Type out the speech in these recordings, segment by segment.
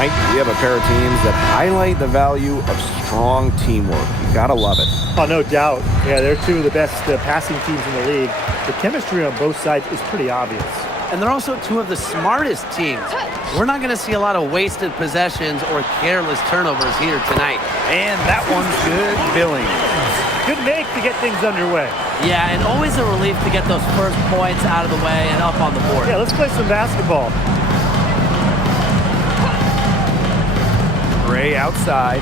Tonight, we have a pair of teams that highlight the value of strong teamwork. You gotta love it. Oh, no doubt. Yeah, they're two of the best passing teams in the league. The chemistry on both sides is pretty obvious. And they're also two of the smartest teams. We're not going to see a lot of wasted possessions or careless turnovers here tonight. And that one's good. Billings. Good make to get things underway. Yeah, and always a relief to get those first points out of the way and up on the board. Yeah, let's play some basketball. Gray outside.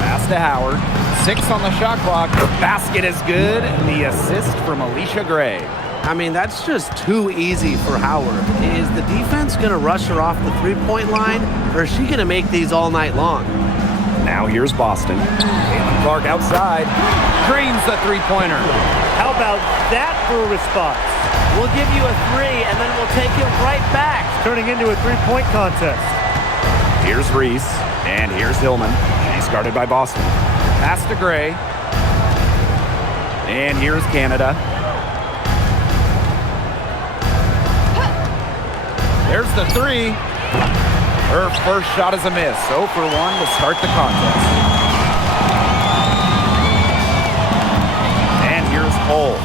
Pass to Howard. 6 on the shot clock. The basket is good. The assist from Alicia Gray. I mean, that's just too easy for Howard. Is the defense going to rush her off the three-point line, or is she going to make these all night long? Now here's Boston. Caitlin Clark outside. Drains the three-pointer. How about that for a response? We'll give you a three, and then we'll take it right back. Turning into a three-point contest. Here's Reese, and here's Hillman. She's guarded by Boston. Pass to Gray. And here's Canada. There's the three. Her first shot is a miss. 0 for 1 to start the contest. And here's Cole.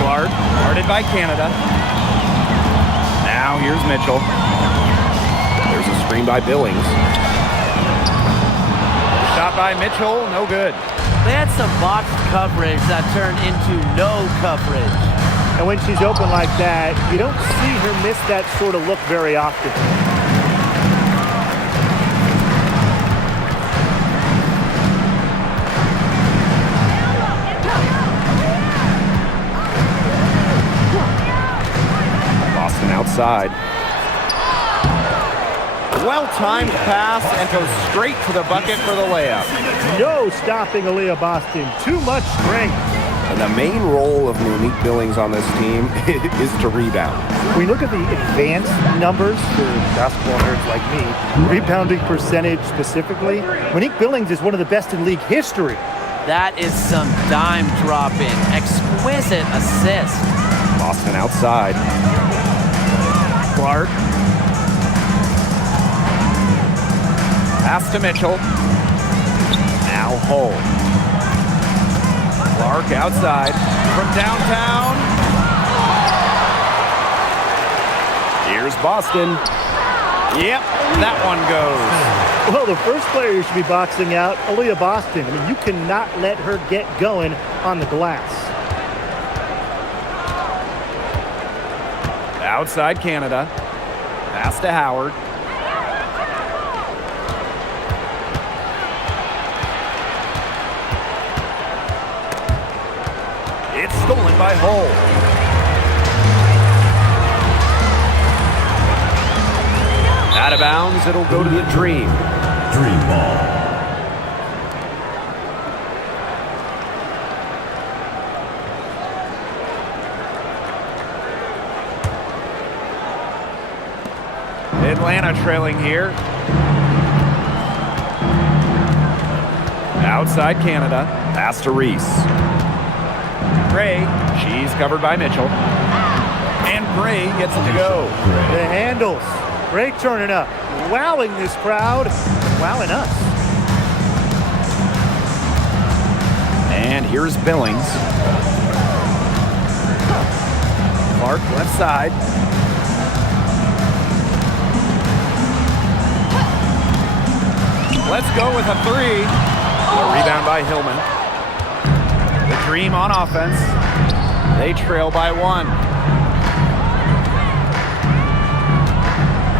Clark, guarded by Canada. Now here's Mitchell. There's a screen by Billings. Shot by Mitchell, no good. They had some botched coverage that turned into no coverage. And when she's open like that, you don't see her miss that sort of look very often. Boston outside. Well-timed pass and goes straight to the bucket for the layup. No stopping Aaliyah Boston. Too much strength. And the main role of Monique Billings on this team is to rebound. When you look at the advanced numbers for basketball nerds like me, rebounding percentage specifically, Monique Billings is one of the best in league history. That is some dime dropping, exquisite assist. Boston outside. Clark. Pass to Mitchell. Now Hull. Clark outside from downtown. Here's Boston. Yep, that one goes. Well, the first player you should be boxing out, Aaliyah Boston. I mean, you cannot let her get going on the glass. Outside Canada. Pass to Howard. It's stolen by Hull. Out of bounds, it'll go to the Dream. Dream ball. Atlanta trailing here. Outside Canada. Pass to Reese. Gray, she's covered by Mitchell. And Gray gets it to go. The handles. Gray turning up. Wowing this crowd. Wowing us. And here's Billings. Clark left side. Let's go with a three. A rebound by Hillman. The Dream on offense. They trail by 1.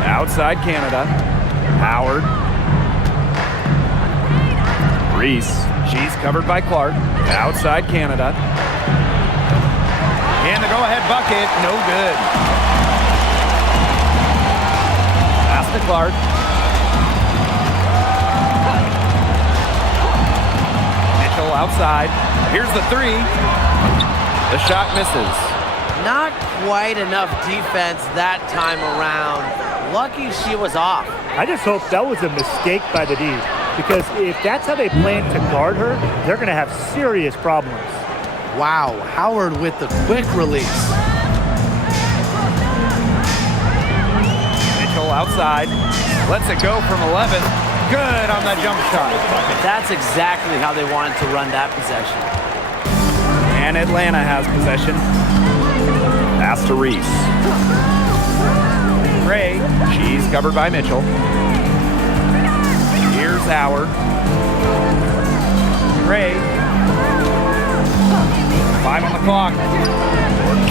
Outside Canada. Howard. Reese. She's covered by Clark. Outside Canada. And the go-ahead bucket. No good. Pass to Clark. Mitchell outside. Here's the three. The shot misses. Not quite enough defense that time around. Lucky she was off. I just hope that was a mistake by the D, because if that's how they plan to guard her, they're going to have serious problems. Wow, Howard with the quick release. outside. Lets it go from 11. Good on that jump shot. That's exactly how they wanted to run that possession. And Atlanta has possession. Pass to Reese. Gray, she's covered by Mitchell. Here's Howard. Gray. 5 on the clock.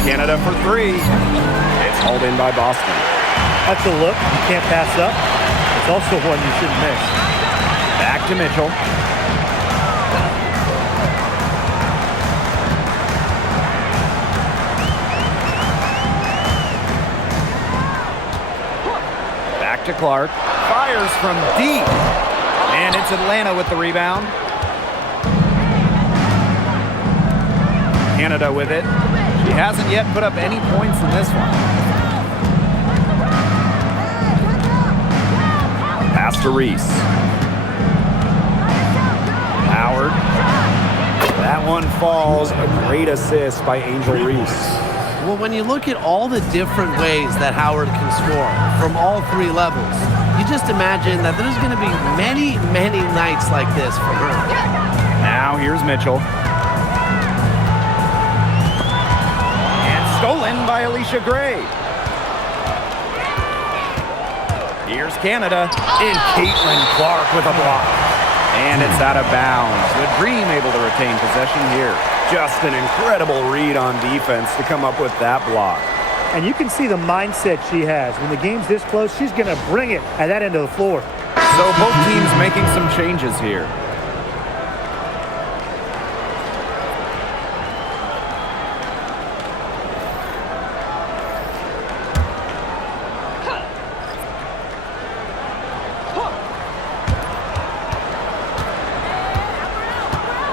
Canada for 3. It's hauled in by Boston. That's a look you can't pass up. It's also one you shouldn't miss. Back to Mitchell. Back to Clark. Fires from deep. And it's Atlanta with the rebound. Canada with it. She hasn't yet put up any points in this one. Pass to Reese. Howard. That one falls. A great assist by Angel Reese. Well, when you look at all the different ways that Howard can score from all 3 levels, you just imagine that there's going to be many, many nights like this for her. Now here's Mitchell. And stolen by Alicia Gray. Here's Canada. And Caitlin Clark with a block. And it's out of bounds. The Dream able to retain possession here. Just an incredible read on defense to come up with that block. And you can see the mindset she has. When the game's this close, she's going to bring it at that end of the floor. So both teams making some changes here.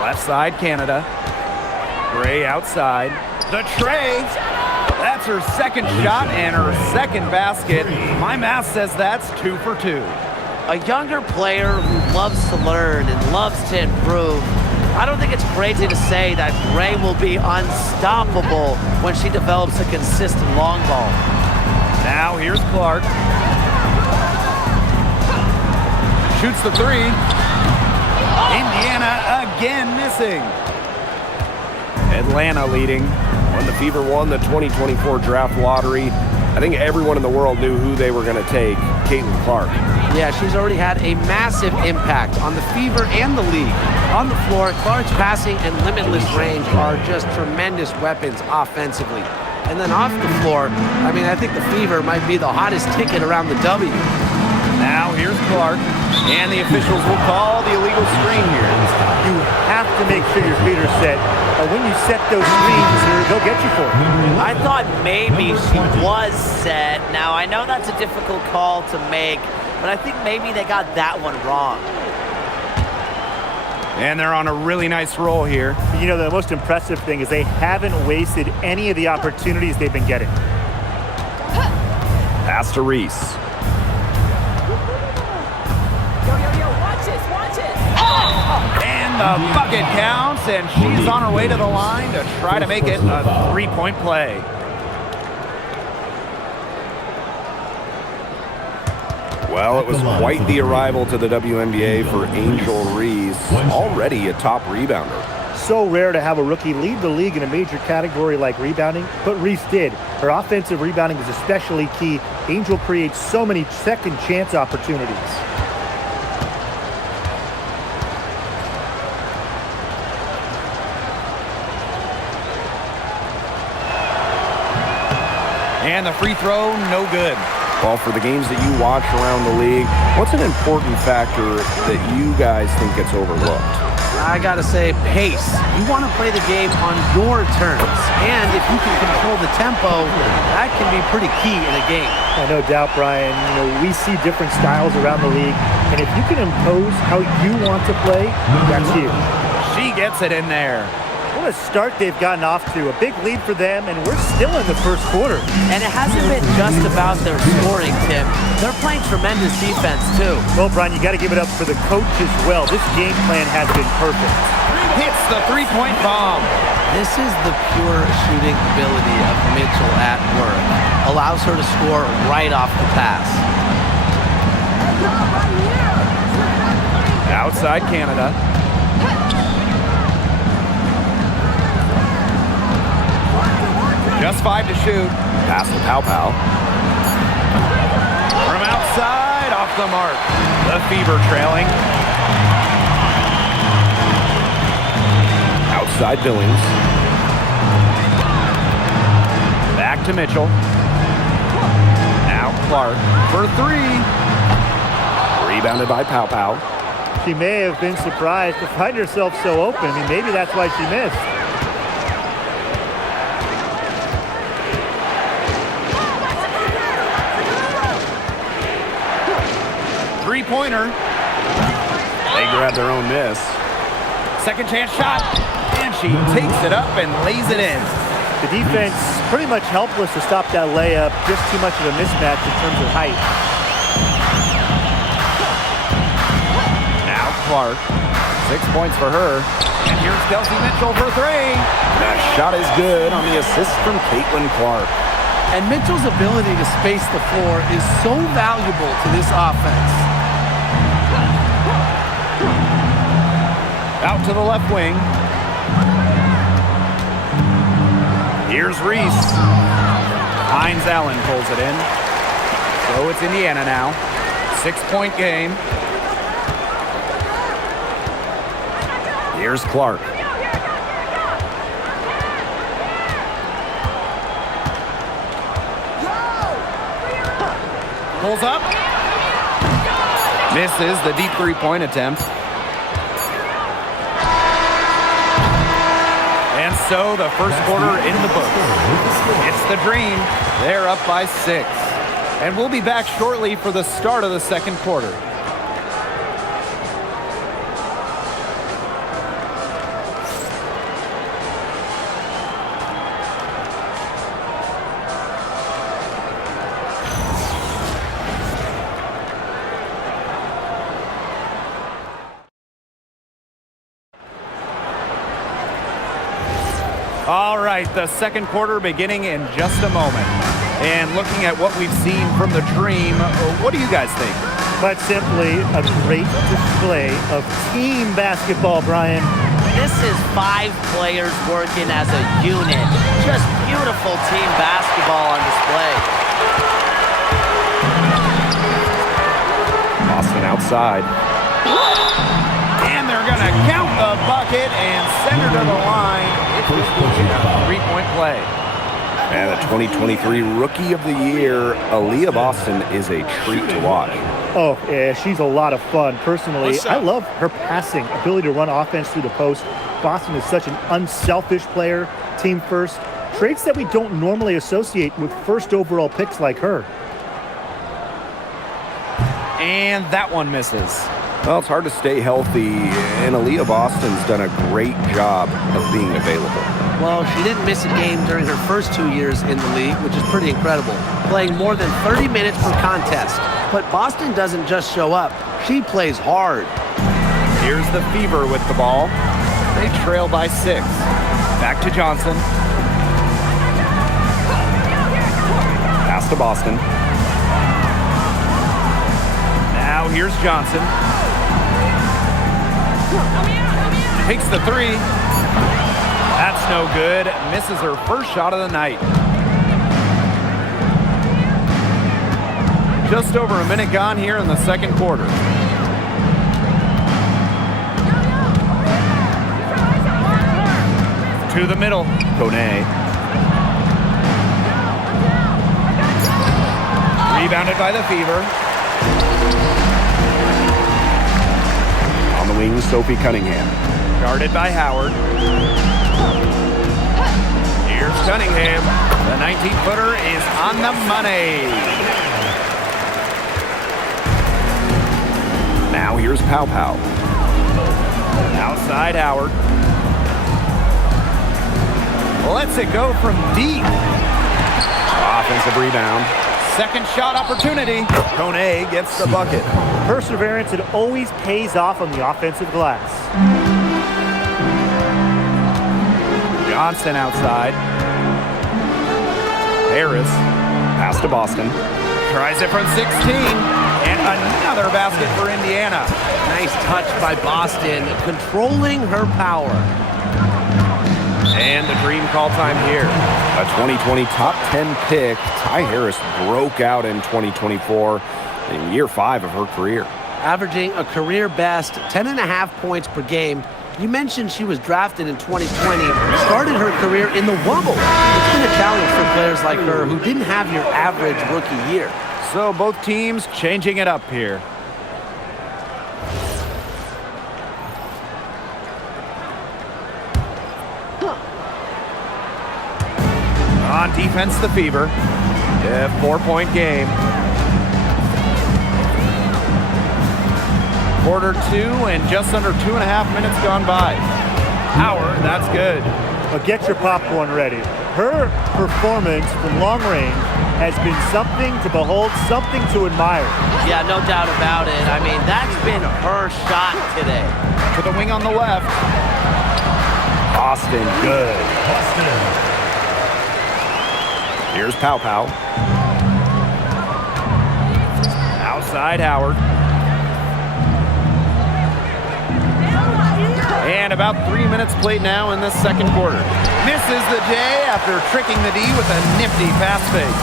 Left side, Canada. Gray outside. The tray. That's her second shot and her second basket. My math says that's 2 for 2. A younger player who loves to learn and loves to improve. I don't think it's crazy to say that Gray will be unstoppable when she develops a consistent long ball. Now here's Clark. Shoots the 3. Indiana again missing. Atlanta leading. When the Fever won the 2024 draft lottery, I think everyone in the world knew who they were going to take, Caitlin Clark. Yeah, she's already had a massive impact on the Fever and the league. On the floor, Clark's passing and limitless range are just tremendous weapons offensively. And then off the floor, I mean, I think the Fever might be the hottest ticket around the W. Now here's Clark, and the officials will call the illegal screen here. You have to make sure your feet are set. When you set those screens, they'll get you for it. I thought maybe she was set. Now, I know that's a difficult call to make, but I think maybe they got that one wrong. And they're on a really nice roll here. You know, the most impressive thing is they haven't wasted any of the opportunities they've been getting. Pass to Reese. And the bucket counts, and she's on her way to the line to try to make it a 3-point play. Well, it was quite the arrival to the WNBA for Angel Reese, already a top rebounder. So rare to have a rookie lead the league in a major category like rebounding, but Reese did. Her offensive rebounding is especially key. Angel creates so many second chance opportunities. And the free throw, no good. Well, for the games that you watch around the league, what's an important factor that you guys think gets overlooked? I gotta say, pace. You want to play the game on your terms. And if you can control the tempo, that can be pretty key in a game. No doubt, Brian. You know, we see different styles around the league. And if you can impose how you want to play, that's you. She gets it in there. What a start they've gotten off to. A big lead for them, and we're still in the first quarter. And it hasn't been just about their scoring, Tim. They're playing tremendous defense, too. Well, Brian, you got to give it up for the coach as well. This game plan has been perfect. Hits the 3-point bomb. This is the pure shooting ability of Mitchell at work. Allows her to score right off the pass. Outside Canada. Just 5 to shoot. Pass to Pow Pow. From outside, off the mark. The Fever trailing. Outside Billings. Back to Mitchell. Now Clark for 3. Rebounded by Pow Pow. She may have been surprised to find herself so open. I mean, maybe that's why she missed. Three-pointer. They grab their own miss. Second chance shot. And she takes it up and lays it in. The defense pretty much helpless to stop that layup. Just too much of a mismatch in terms of height. Now Clark. 6 points for her. And here's Kelsey Mitchell for 3. That shot is good on the assist from Caitlin Clark. And Mitchell's ability to space the floor is so valuable to this offense. Out to the left wing. Here's Reese. Hines Allen pulls it in. So it's Indiana now. 6-point game. Here's Clark. Pulls up. Misses the deep three-point attempt. And so the first quarter in the books. It's the Dream. They're up by 6. And we'll be back shortly for the start of the second quarter. All right, the second quarter beginning in just a moment. And looking at what we've seen from the Dream, what do you guys think? But simply a great display of team basketball, Brian. This is 5 players working as a unit. Just beautiful team basketball on display. Boston outside. And they're going to count the bucket and send her to the line. It will be a 3-point play. And the 2023 Rookie of the Year, Aaliyah Boston, is a treat to watch. Oh, yeah, she's a lot of fun. Personally, I love her passing, ability to run offense through the post. Boston is such an unselfish player, team first. Traits that we don't normally associate with first overall picks like her. And that one misses. Well, it's hard to stay healthy, and Aaliyah Boston's done a great job of being available. Well, she didn't miss a game during her first 2 years in the league, which is pretty incredible, playing more than 30 minutes per contest. But Boston doesn't just show up. She plays hard. Here's the Fever with the ball. They trail by 6. Back to Johnson. Pass to Boston. Now here's Johnson. Takes the 3. That's no good. Misses her first shot of the night. Just over a minute gone here in the second quarter. To the middle. Kone. Rebounded by the Fever. On the wing, Sophie Cunningham. Guarded by Howard. Here's Cunningham. The 19-footer is on the money. Now here's Pow Pow. Outside Howard. Lets it go from deep. Offensive rebound. Second shot opportunity. Kone gets the bucket. Perseverance, it always pays off on the offensive glass. Johnson outside. Harris. Pass to Boston. Tries it from 16. And another basket for Indiana. Nice touch by Boston, controlling her power. And the dream call time here. A 2020 top 10 pick, Ty Harris broke out in 2024 in year 5 of her career. Averaging a career best 10.5 points per game. You mentioned she was drafted in 2020, started her career in the Wubble. It's been a challenge for players like her who didn't have your average rookie year. So both teams changing it up here. On defense, the Fever. A 4-point game. Quarter 2 and just under 2.5 minutes gone by. Howard, that's good. But get your popcorn ready. Her performance from long range has been something to behold, something to admire. Yeah, no doubt about it. I mean, that's been her shot today. To the wing on the left. Boston, good. Here's Pow Pow. Outside Howard. And about 3 minutes played now in this second quarter. Misses the J after tricking the D with a nifty pass fake.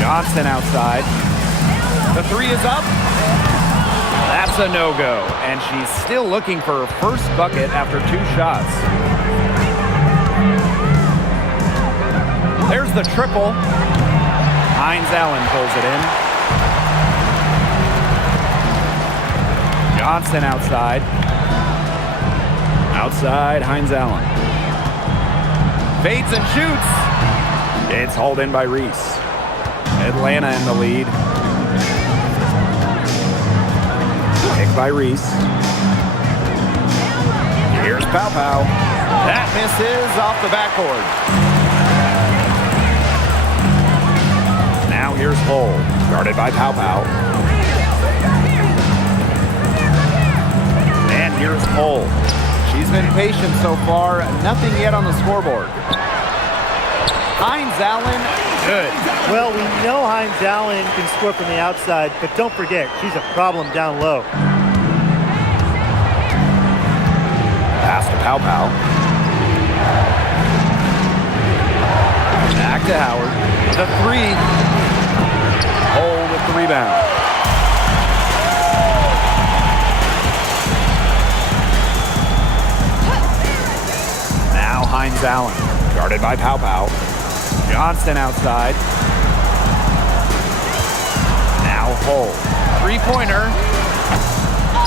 Johnson outside. The 3 is up. That's a no-go. And she's still looking for her first bucket after 2 shots. There's the triple. Hines Allen pulls it in. Johnson outside. Outside, Hines Allen. Fades and shoots. It's hauled in by Reese. Atlanta in the lead. Picked by Reese. Here's Pow Pow. That misses off the backboard. Now here's Hull. Guarded by Pow Pow. And here's Hull. She's been patient so far. Nothing yet on the scoreboard. Hines Allen, good. Well, we know Hines Allen can score from the outside, but don't forget, she's a problem down low. Pass to Pow Pow. Back to Howard. The 3. Hull with the rebound. Hines Allen. Guarded by Pow Pow. Johnson outside. Now Hull. 3-pointer.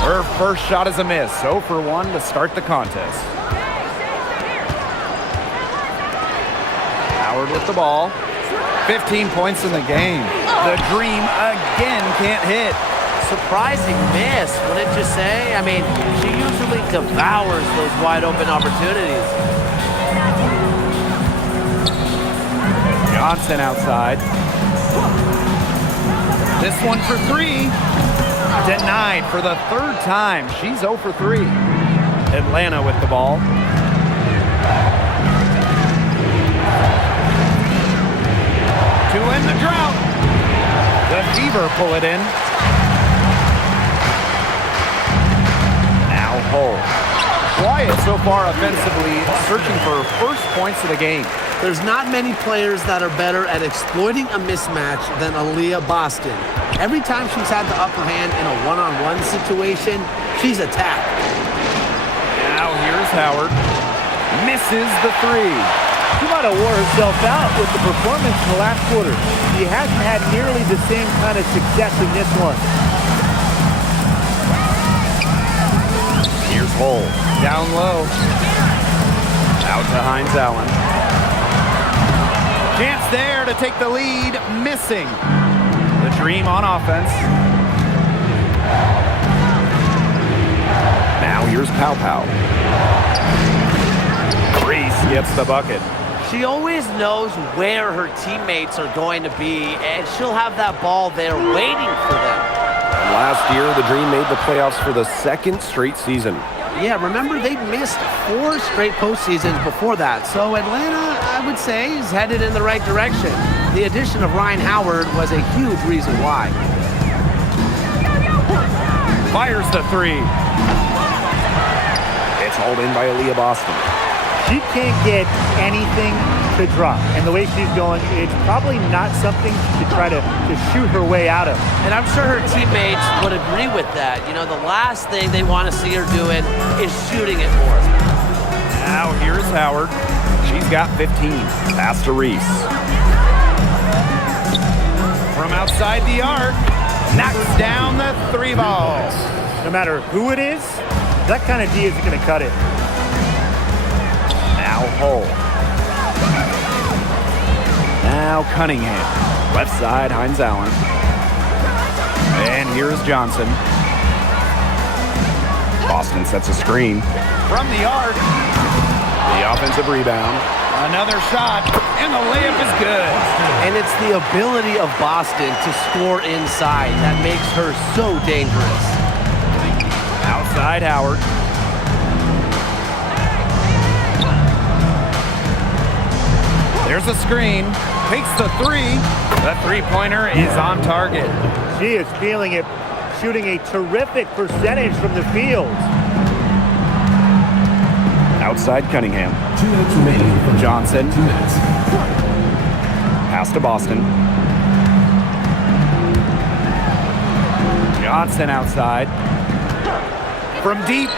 Her first shot is a miss. 0 for 1 to start the contest. Howard with the ball. 15 points in the game. The dream again can't hit. Surprising miss, wouldn't you say? I mean, she usually devours those wide open opportunities. Johnson outside. This one for 3. Denied for the 3rd time. She's 0 for 3. Atlanta with the ball. To end the drought. The Fever pull it in. Now Hull. Quiet so far offensively, searching for first points of the game. There's not many players that are better at exploiting a mismatch than Aaliyah Boston. Every time she's had the upper hand in a one-on-one situation, she's attacked. Now here's Howard. Misses the 3. She might have wore herself out with the performance in the last quarter. She hasn't had nearly the same kind of success in this one. Here's Hull. Down low. Out to Hines Allen. Chance there to take the lead. Missing. The dream on offense. Now here's Pow Pow. Reese gets the bucket. She always knows where her teammates are going to be, and she'll have that ball there waiting for them. Last year, the Dream made the playoffs for the 2nd straight season. Yeah, remember they missed 4 straight postseasons before that. So Atlanta, I would say, is headed in the right direction. the addition of Ryan Howard was a huge reason why. Fires the three. It's hauled in by Aaliyah Boston. She can't get anything to drop. And the way she's going, it's probably not something she should try to shoot her way out of. And I'm sure her teammates would agree with that. You know, the last thing they want to see her doing is shooting it more. Now here's Howard. She's got 15. Pass to Reese. From outside the arc, knocks down the three ball. No matter who it is, that kind of D isn't going to cut it. Now Hull. Now Cunningham. Left side, Hines Allen. And here's Johnson. Boston sets a screen. From the arc, The offensive rebound. another shot, and the layup is good. And it's the ability of Boston to score inside that makes her so dangerous. Outside Howard. There's a screen. Takes the three. The three-pointer is on target. She is feeling it, shooting a terrific percentage from the field. Outside Cunningham. 2 minutes remaining from Johnson. 2 minutes. Pass to Boston. Johnson outside. From deep.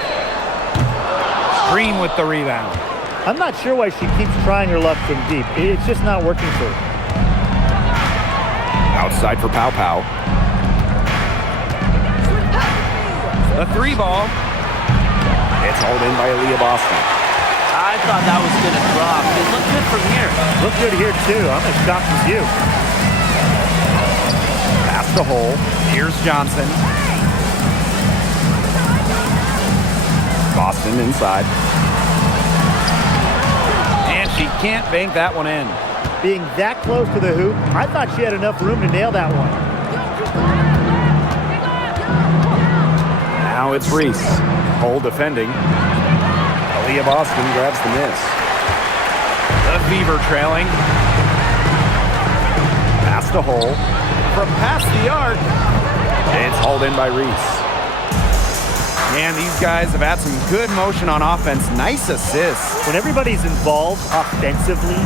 Green with the rebound. I'm not sure why she keeps trying her luck from deep. It's just not working for her. Outside for Pow Pow. The three ball. It's hauled in by Aaliyah Boston. I thought that was going to drop. It looked good from here. Look good here, too. I'm as shocked as you. Pass the hole. Here's Johnson. Boston inside. And she can't bank that one in. Being that close to the hoop, I thought she had enough room to nail that one. Now it's Reese. Hole defending. Aaliyah Boston grabs the miss. The Fever trailing. Pass to Hole. From past the arc. It's hauled in by Reese. And these guys have had some good motion on offense. Nice assists. When everybody's involved offensively,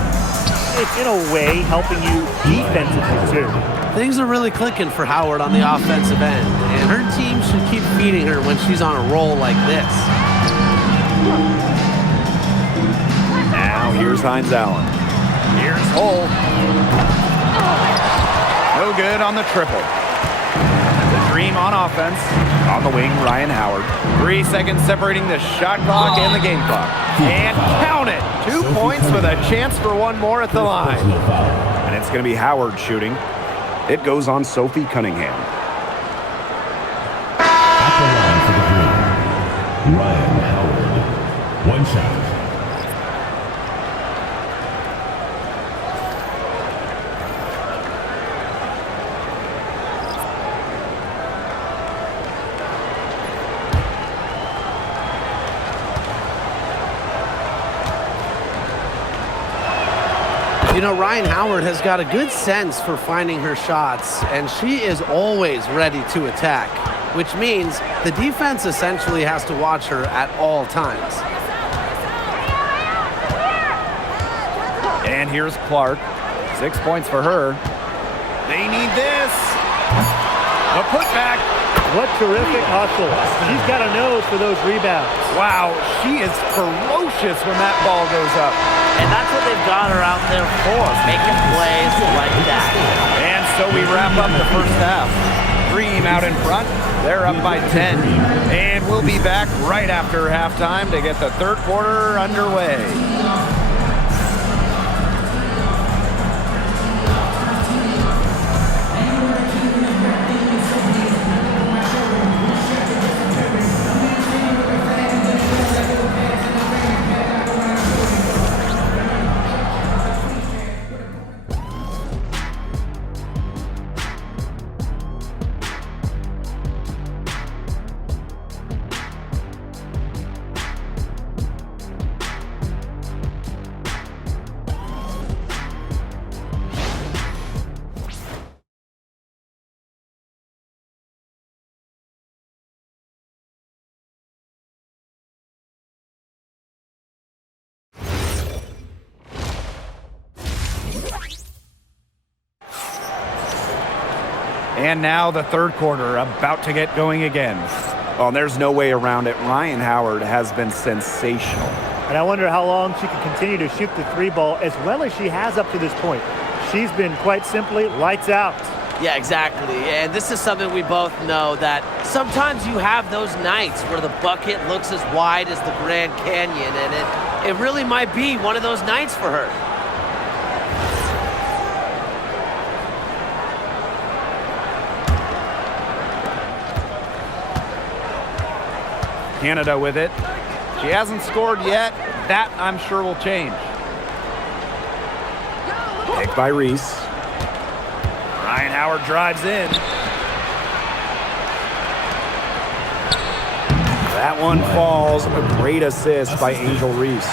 it's in a way helping you defensively, too. Things are really clicking for Howard on the offensive end, and her team should keep feeding her when she's on a roll like this. Now here's Hines Allen. Here's Hull. No good on the triple. The Dream on offense. On the wing, Ryan Howard. 3 seconds separating the shot clock and the game clock. And count it. 2 points with a chance for one more at the line. Personal foul. And it's going to be Howard shooting. It goes on Sophie Cunningham. At the line for the Dream, Ryan Howard. 1 shot. You know, Ryan Howard has got a good sense for finding her shots, and she is always ready to attack, which means the defense essentially has to watch her at all times. And here's Clark. 6 points for her. They need this. The putback. What terrific hustle. She's got a nose for those rebounds. Wow, she is ferocious when that ball goes up. And that's what they've got her out there for, making plays like that. And so we wrap up the first half. Dream out in front. They're up by 10. And we'll be back right after halftime to get the third quarter underway. And now the third quarter about to get going again. Well, there's no way around it. Ryan Howard has been sensational. And I wonder how long she can continue to shoot the three ball as well as she has up to this point. She's been quite simply lights out. Yeah, exactly. And this is something we both know, that sometimes you have those nights where the bucket looks as wide as the Grand Canyon, and it really might be one of those nights for her. Canada with it. She hasn't scored yet. That, I'm sure, will change. Picked by Reese. Ryan Howard drives in. That one falls. A great assist by Angel Reese.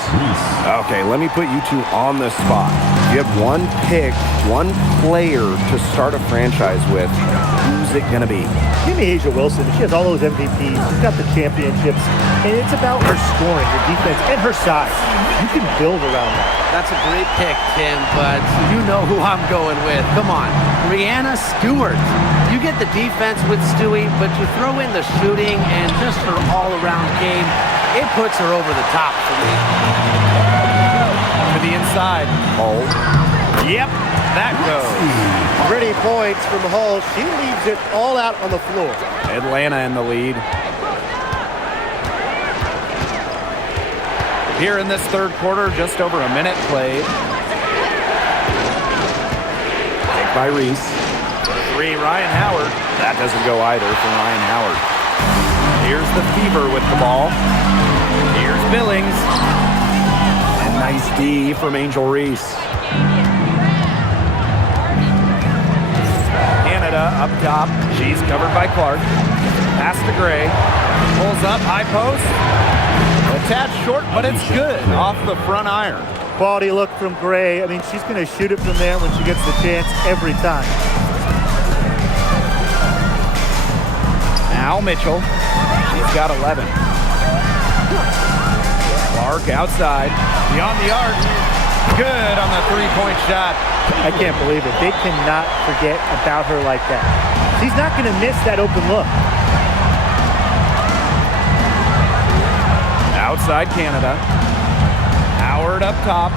Okay, let me put you two on the spot. You have one pick, one player to start a franchise with. Who's it going to be? Give me Asia Wilson. She has all those MVPs. She's got the championships. And it's about her scoring, her defense, and her size. You can build around that. That's a great pick, Tim, but you know who I'm going with. Come on, Brianna Stewart. You get the defense with Stewie, but you throw in the shooting and just her all-around game. It puts her over the top for me. To the inside. Hull. Yep, that goes. Pretty points from Hull. She leaves it all out on the floor. Atlanta in the lead. Here in this third quarter, just over a minute played. Picked by Reese. Three, Ryan Howard. That doesn't go either for Ryan Howard. Here's the Fever with the ball. Here's Billings. And nice D from Angel Reese. Canada up top. She's covered by Clark. Pass to Gray. Pulls up, high post. A tad short, but it's good. Off the front iron. Quality look from Gray. I mean, she's going to shoot it from there when she gets the chance every time. Now Mitchell. She's got 11. Clark outside. Beyond the arc. Good on the three-point shot. I can't believe it. They cannot forget about her like that. She's not going to miss that open look. Outside Canada. Howard up top.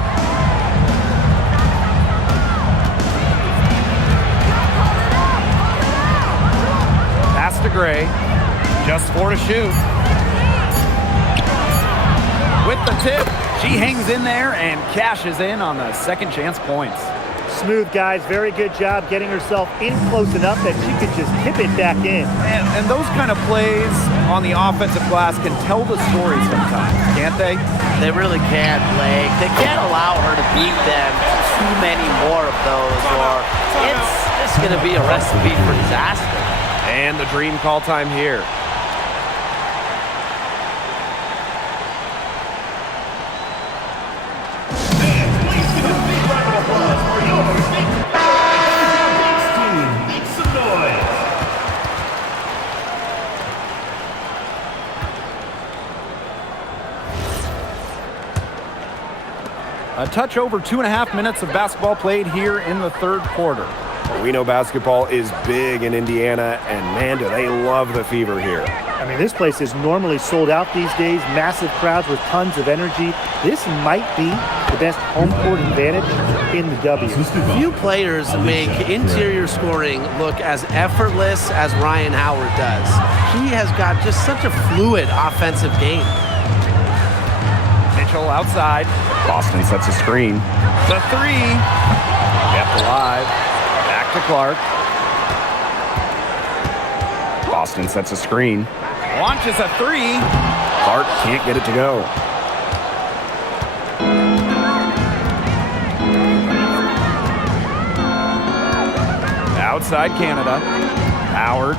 Pass to Gray. Just 4 to shoot. With the tip, she hangs in there and cashes in on the second chance points. Smooth, guys. Very good job getting herself in close enough that she could just tip it back in. And those kind of plays on the offensive glass can tell the story sometimes, can't they? They really can, Blake. They can't allow her to beat them too many more of those, or it's just going to be a recipe for disaster. And the dream call time here. A touch over 2.5 minutes of basketball played here in the third quarter. We know basketball is big in Indiana, and man, do they love the Fever here. I mean, this place is normally sold out these days. Massive crowds with tons of energy. This might be the best home court advantage in the W. Few players make interior scoring look as effortless as Ryan Howard does. He has got just such a fluid offensive game. Mitchell outside. Boston sets a screen. The three. Kept alive. Back to Clark. Boston sets a screen. Launches a three. Clark can't get it to go. Outside Canada. Howard.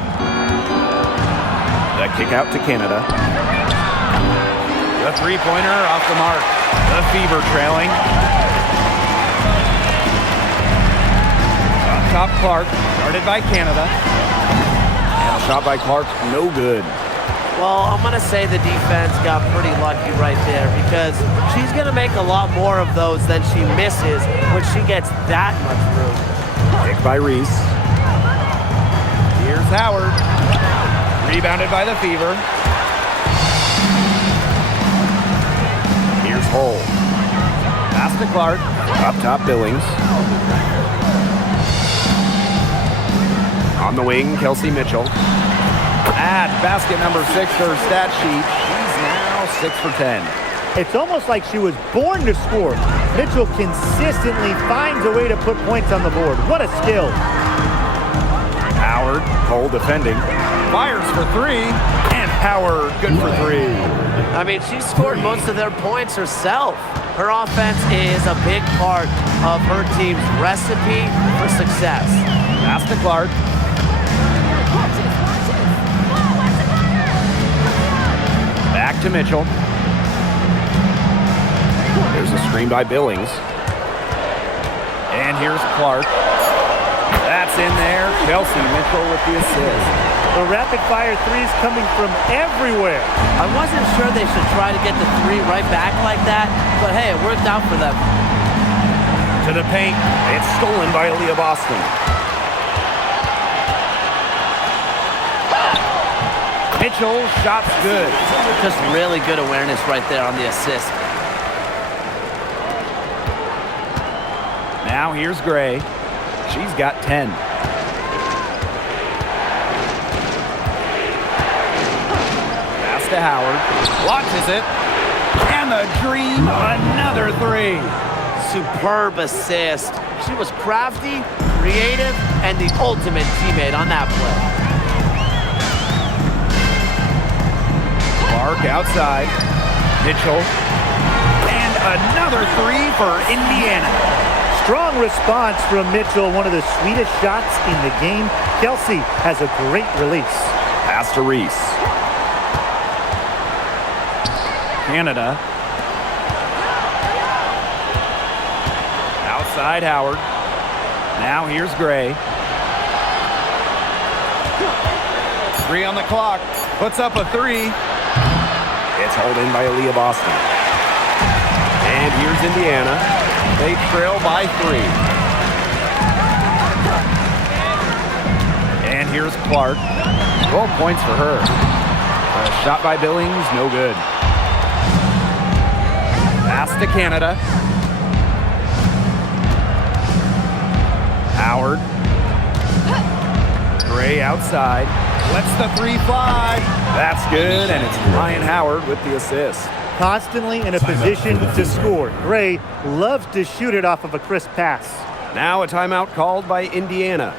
The kick out to Canada. The three-pointer off the mark. The Fever trailing. Up top Clark. Guarded by Canada. And a shot by Clark, no good. Well, I'm going to say the defense got pretty lucky right there, because she's going to make a lot more of those than she misses when she gets that much room. Picked by Reese. Here's Howard. Rebounded by the Fever. Here's Hull. Pass to Clark. Up top, Billings. On the wing, Kelsey Mitchell. At basket number 6 to her stat sheet. She's now 6 for 10. It's almost like she was born to score. Mitchell consistently finds a way to put points on the board. What a skill. Howard, Cole defending. Fires for 3. And Howard, good for 3. I mean, she scored most of their points herself. Her offense is a big part of her team's recipe for success. Pass to Clark. Back to Mitchell. There's a screen by Billings. And here's Clark. That's in there. Kelsey Mitchell with the assist. The rapid-fire threes coming from everywhere. I wasn't sure they should try to get the 3 right back like that, but hey, it worked out for them. To the paint. It's stolen by Aaliyah Boston. Mitchell, shot's good. Just really good awareness right there on the assist. Now here's Gray. She's got 10. Pass to Howard. Launches it. And the Dream, another 3. Superb assist. She was crafty, creative, and the ultimate teammate on that play. Clark outside. Mitchell. And another 3 for Indiana. Strong response from Mitchell, one of the sweetest shots in the game. Kelsey has a great release. Pass to Reese. Canada. Outside Howard. Now here's Gray. 3 on the clock. Puts up a 3. It's hauled in by Aaliyah Boston. And here's Indiana. They trail by 3. And here's Clark. 12 points for her. A shot by Billings, no good. Pass to Canada. Howard. Gray outside. Lets the 3 fly. That's good, and it's Ryan Howard with the assist. Constantly in a position to score. Gray loves to shoot it off of a crisp pass. Now a timeout called by Indiana.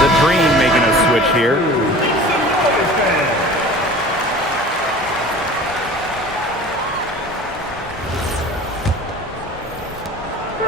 The Dream making a switch here.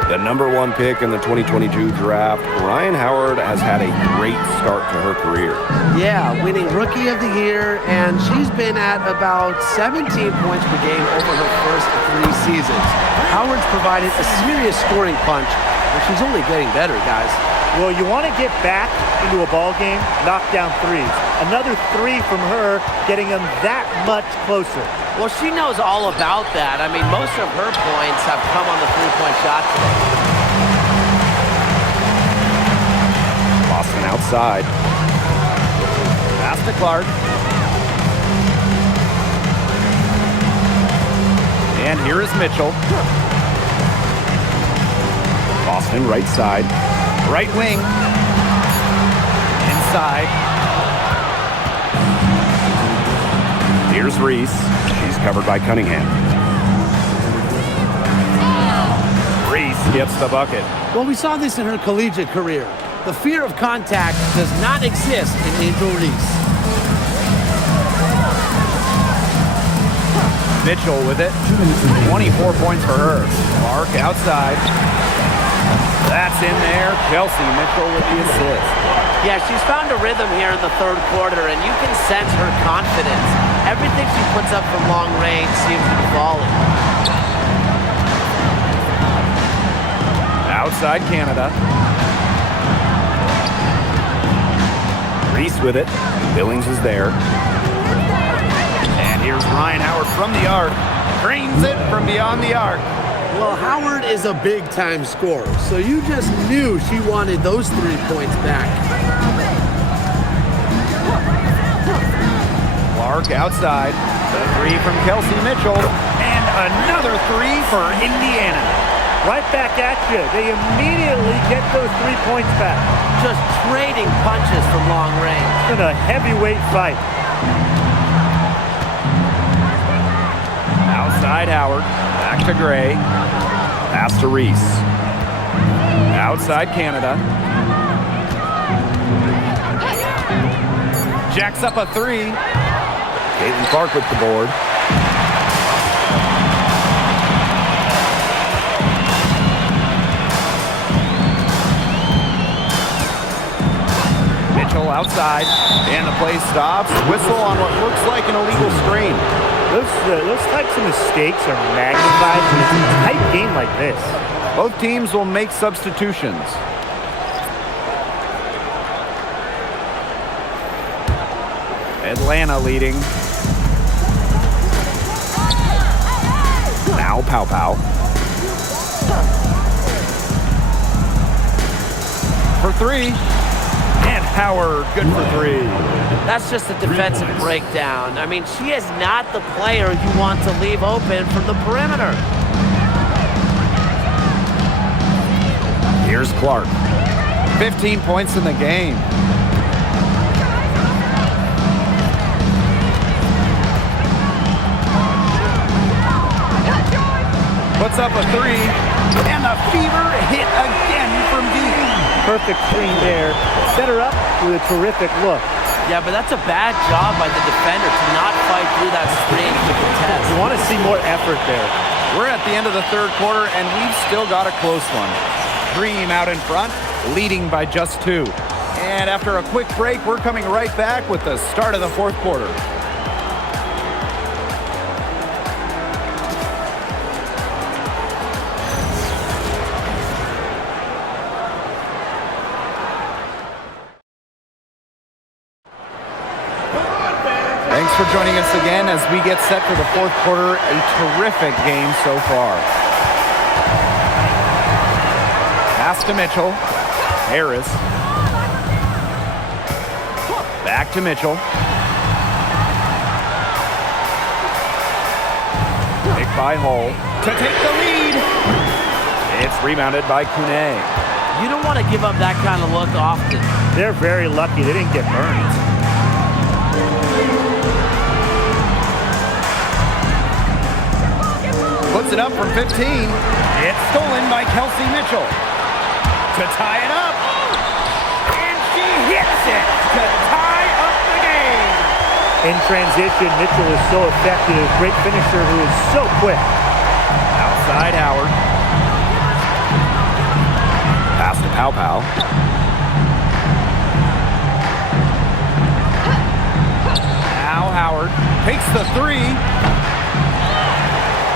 The number 1 pick in the 2022 draft, Ryan Howard has had a great start to her career. Yeah, winning Rookie of the Year, and she's been at about 17 points per game over her first 3 seasons. Howard's provided a serious scoring punch, and she's only getting better, guys. Well, you want to get back into a ball game, knock down threes. Another 3 from her, getting them that much closer. Well, she knows all about that. I mean, most of her points have come on the 3-point shot today. Boston outside. Pass to Clark. And here is Mitchell. Boston right side. Right wing. Inside. Here's Reese. She's covered by Cunningham. Reese gets the bucket. Well, we saw this in her collegiate career. The fear of contact does not exist in Angel Reese. Mitchell with it. 24 points for her. Clark outside. That's in there. Kelsey Mitchell with the assist. Yeah, she's found a rhythm here in the 3rd quarter, and you can sense her confidence. Everything she puts up from long range seems to be falling. Outside Canada. Reese with it. Billings is there. And here's Ryan Howard from the arc. Drains it from beyond the arc. Well, Howard is a big-time scorer, so you just knew she wanted those 3 points back. Clark outside. The three from Kelsey Mitchell. And another three for Indiana. Right back at you. They immediately get those 3 points back. Just trading punches from long range. It's been a heavyweight fight. Outside Howard. Back to Gray. Pass to Reese. Outside Canada. Jacks up a three. Caitlin Clark with the board. Mitchell outside. And the play stops. Whistle on what looks like an illegal screen. Those types of mistakes are magnified when it's a tight game like this. Both teams will make substitutions. Atlanta leading. Now Pow Pow. For three. And Howard, good for three. That's just a defensive breakdown. I mean, she is not the player you want to leave open from the perimeter. Here's Clark. 15 points in the game. Puts up a three. And the Fever hit again from deep. Perfect screen there. Set her up with a terrific look. Yeah, but that's a bad job by the defender to not fight through that screen to contest. You want to see more effort there. We're at the end of the third quarter, and we've still got a close one. Dream out in front, leading by just 2. And after a quick break, we're coming right back with the start of the fourth quarter. Thanks for joining us again as we get set for the fourth quarter. A terrific game so far. Pass to Mitchell. Harris. Back to Mitchell. Pick by Hull to take the lead. It's rebounded by Kune. You don't want to give up that kind of look often. They're very lucky they didn't get burned. Puts it up from 15. It's stolen by Kelsey Mitchell. To tie it up. And she hits it to tie up the game. In transition, Mitchell is so effective. Great finisher who is so quick. Outside Howard. Pass to Pow Pow. Now Howard takes the three.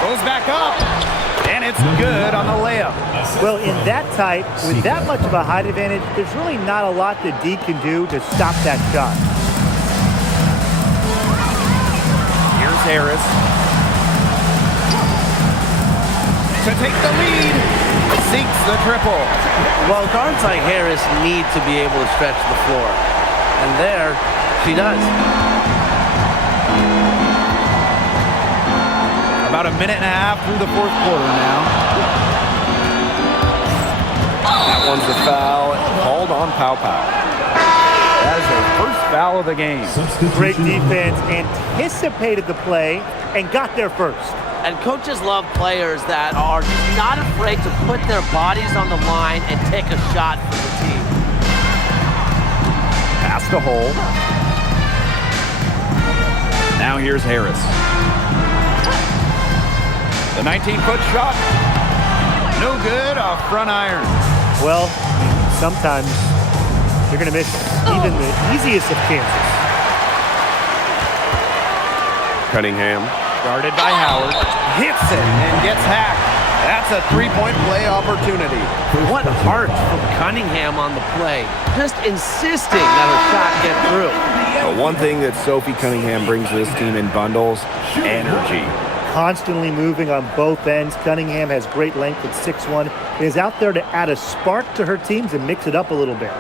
Goes back up. And it's good on the layup. Well, in that type, with that much of a height advantage, there's really not a lot that D can do to stop that shot. Here's Harris. To take the lead. Sinks the triple. Well, guards like Harris need to be able to stretch the floor. And there, she does. About a minute and a half through the fourth quarter now. That one's a foul called on Pow Pow. That is her first foul of the game. Great defense, anticipated the play, and got there first. And coaches love players that are not afraid to put their bodies on the line and take a shot for the team. Pass to Hull. Now here's Harris. The 19-foot shot. No good off front iron. Well, sometimes you're going to miss even the easiest of chances. Cunningham. Guarded by Howard. Hits it and gets hacked. That's a three-point play opportunity. What heart from Cunningham on the play. Just insisting that her shot get through. But one thing that Sophie Cunningham brings to this team in bundles, energy. constantly moving on both ends. Cunningham has great length at 6'1", is out there to add a spark to her teams and mix it up a little bit.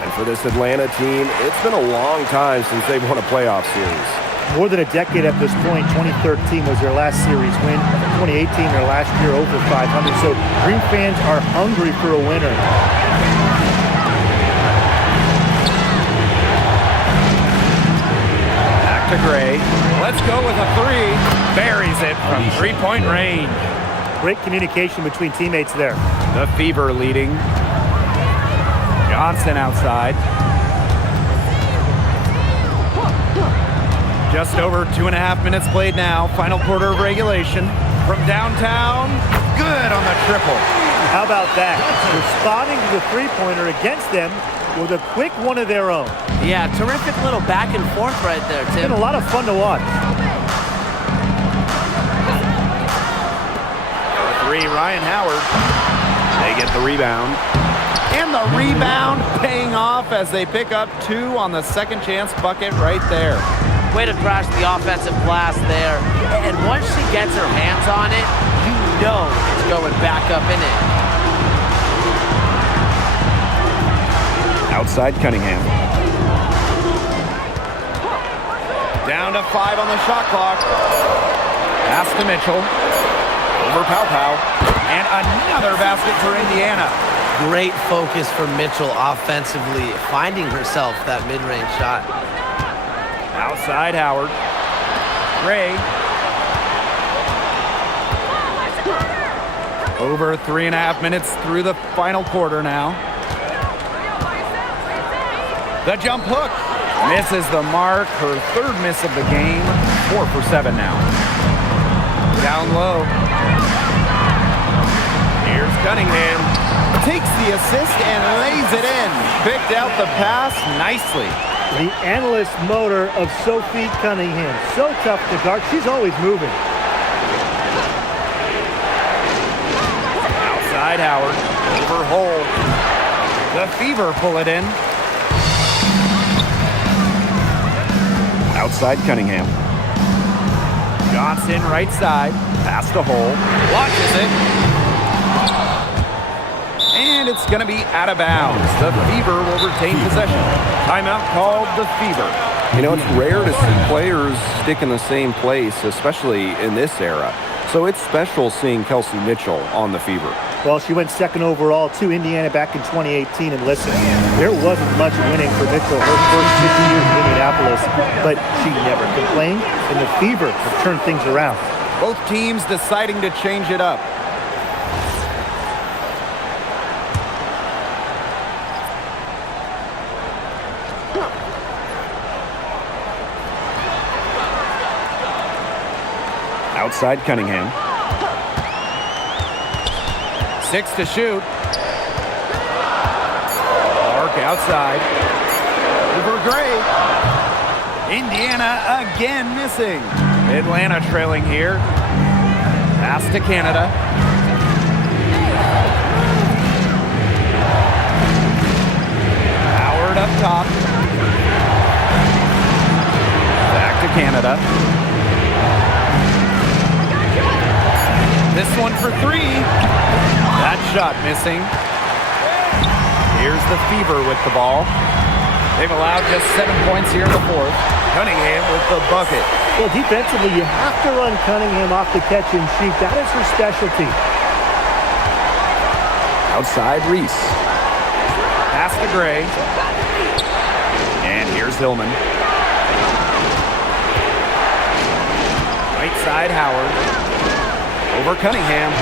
And for this Atlanta team, it's been a long time since they've won a playoff series. More than a decade at this point. 2013 was their last series win. 2018, their last year over 500. So Dream fans are hungry for a winner. Back to Gray. Let's go with a three. Buries it from three-point range. Great communication between teammates there. The Fever leading. Johnson outside. Just over 2.5 minutes played now. Final quarter of regulation. From downtown, good on the triple. How about that? Responding to the three-pointer against them with a quick one of their own. Yeah, terrific little back and forth right there, It's Tim. been a lot of fun to watch. Three, Ryan Howard. They get the rebound. And the rebound paying off as they pick up two on the second chance bucket right there. Way to crash the offensive glass there. And once she gets her hands on it, you know it's going back up in it. Outside Cunningham. Down to 5 on the shot clock. Pass to Mitchell. Over Pow. And another basket for Indiana. Great focus for Mitchell offensively, finding herself that mid-range shot. Outside Howard. Gray. Over 3.5 minutes through the final quarter now. The jump hook. Misses the mark. Her third miss of the game. 4 for 7 now. Down low. Here's Cunningham. Takes the assist and lays it in. Picked out the pass nicely. The analyst motor of Sophie Cunningham. So tough to guard. She's always moving. Outside Howard. Over Hole. The Fever pull it in. Outside Cunningham. Johnson right side. Pass to Hole. Watches it. And it's going to be out of bounds. The Fever will retain possession. Timeout called the Fever. You know, it's rare to see players stick in the same place, especially in this era. So it's special seeing Kelsey Mitchell on the Fever. Well, she went second overall to Indiana back in 2018. And listen, there wasn't much winning for Mitchell her first 6 years in Indianapolis. But she never complained, and the Fever have turned things around. Both teams deciding to change it up. Outside Cunningham. 6 to shoot. Clark outside. Over Gray. Indiana again missing. Atlanta trailing here. Pass to Canada. Howard up top. Back to Canada. This one for 3. That shot missing. Here's the Fever with the ball. They've allowed just 7 points here in the fourth. Cunningham with the bucket. Well, defensively, you have to run Cunningham off the catch and shoot. That is her specialty. Outside Reese. Pass to Gray. And here's Hillman. Right side Howard. Over Cunningham.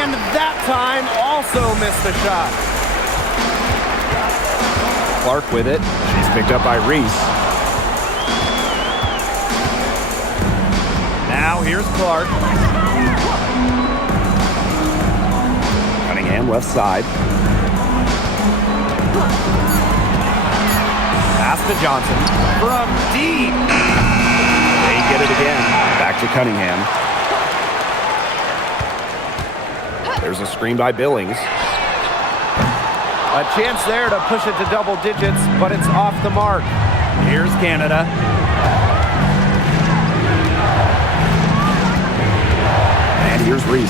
And that time also missed the shot. Clark with it. She's picked up by Reese. Now here's Clark. Cunningham left side. Pass to Johnson. From deep. They get it again. Back to Cunningham. There's a screen by Billings. A chance there to push it to double digits, but it's off the mark. Here's Canada. And here's Reese.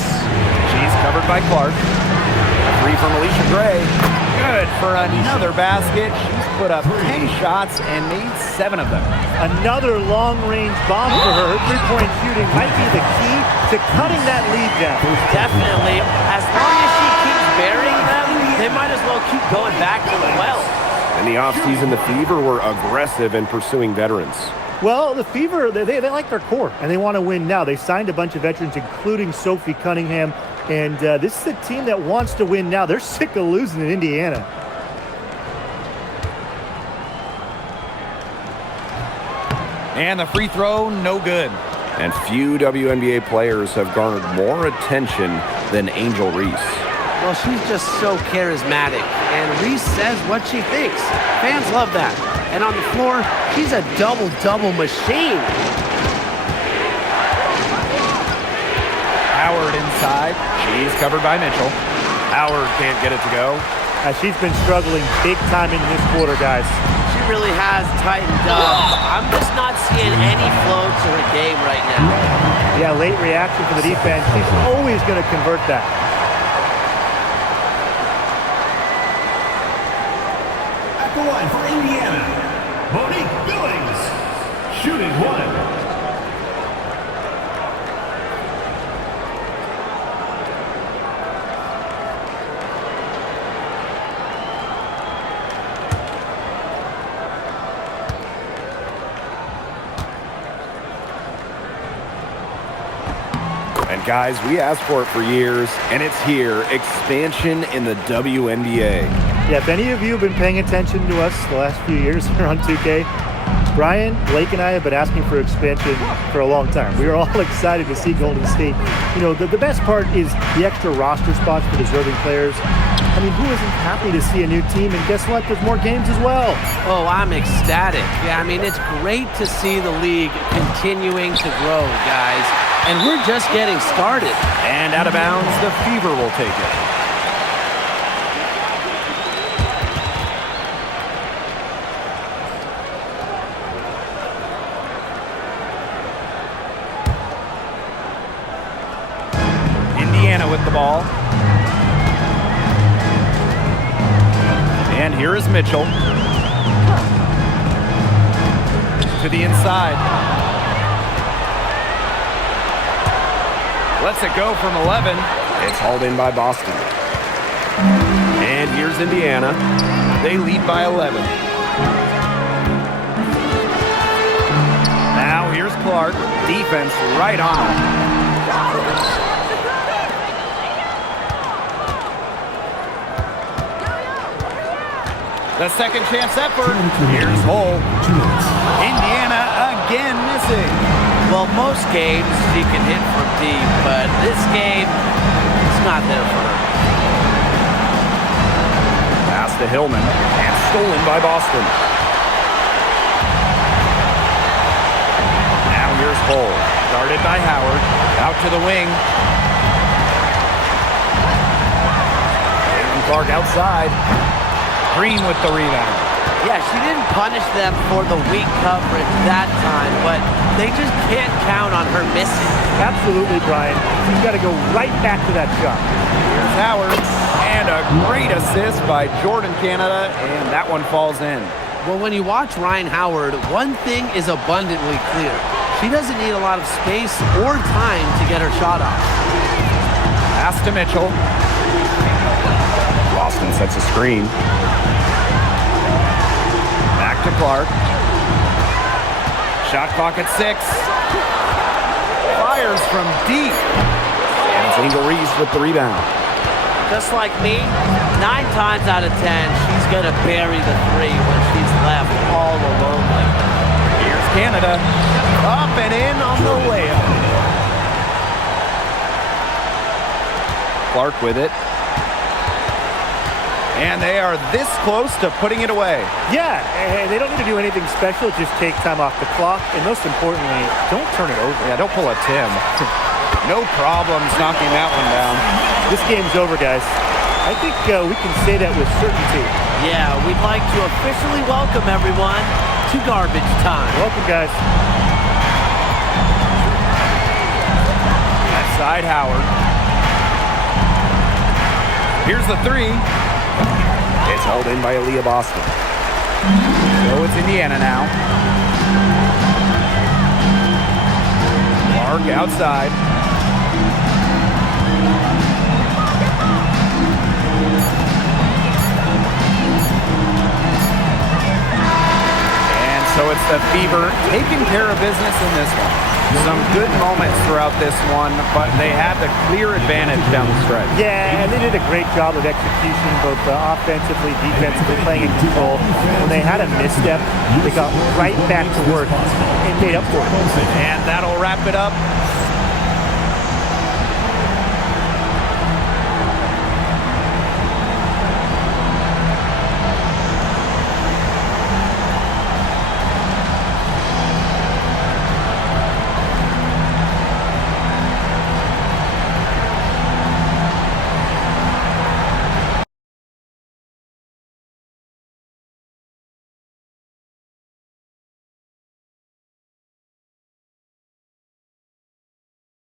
She's covered by Clark. A three from Alicia Gray. Good for another basket. She's put up 10 shots and made 7 of them. Another long-range bomb for her. Her three-point shooting might be the key to cutting that lead down. Definitely. As long as she keeps burying them, they might as well keep going back to the well. In the offseason, the Fever were aggressive in pursuing veterans. Well, the Fever, they like their core, and they want to win now. They signed a bunch of veterans, including Sophie Cunningham, and this is a team that wants to win now. They're sick of losing in Indiana. And the free throw, no good. And few WNBA players have garnered more attention than Angel Reese. Well, she's just so charismatic, and Reese says what she thinks. Fans love that. And on the floor, she's a double-double machine. Howard inside. She's covered by Mitchell. Howard can't get it to go. She's been struggling big time in this quarter, guys. She really has tightened up. I'm just not seeing any flow to her game right now. Yeah, late reaction from the defense. She's always going to convert that. At the line for Indiana, Monique Billings, shooting 1. And guys, we asked for it for years, and it's here. Expansion in the WNBA. Yeah, if any of you have been paying attention to us the last few years here on 2K, Brian, Blake, and I have been asking for expansion for a long time. We are all excited to see Golden State. You know, the best part is the extra roster spots for deserving players. I mean, who isn't happy to see a new team? And guess what? There's more games as well. Oh, I'm ecstatic. Yeah, I mean, it's great to see the league continuing to grow, guys. And we're just getting started. And out of bounds, the Fever will take it. Indiana with the ball. And here is Mitchell. To the inside. Lets it go from 11. It's hauled in by Boston. And here's Indiana. They lead by 11. Now here's Clark. Defense right on him. The second chance effort. Here's Hull. Indiana again missing. Well, most games she can hit from deep, but this game, it's not there for her. Pass to Hillman, and stolen by Boston. Now here's Hull, guarded by Howard, out to the wing. Caitlin Clark outside. Green with the rebound. Yeah, she didn't punish them for the weak coverage that time, but they just can't count on her missing. Absolutely, Brian. She's got to go right back to that shot. Here's Howard, and a great assist by Jordan Canada, and that one falls in. Well, when you watch Ryan Howard, one thing is abundantly clear. She doesn't need a lot of space or time to get her shot off. Pass to Mitchell. Boston sets a screen. To Clark. Shot clock at 6. Fires from deep. And it's Angel Reese with the rebound. Just like me, 9 times out of 10, she's going to bury the 3 when she's left all alone like that. Here's Canada. Up and in on the layup. Clark with it. And they are this close to putting it away. Yeah, and they don't need to do anything special. Just take time off the clock. And most importantly, don't turn it over. Yeah, don't pull a Tim. No problems knocking that one down. This game's over, guys. I think we can say that with certainty. Yeah, we'd like to officially welcome everyone to garbage time. Welcome, guys. Left side, Howard. Here's the three. It's held in by Aaliyah Boston. So it's Indiana now. Clark outside. And so it's the Fever taking care of business in this one. Some good moments throughout this one, but they had the clear advantage down the stretch. Yeah, and they did a great job of execution, both offensively, defensively, playing in control. When they had a misstep, they got right back to work and made up for it. And that'll wrap it up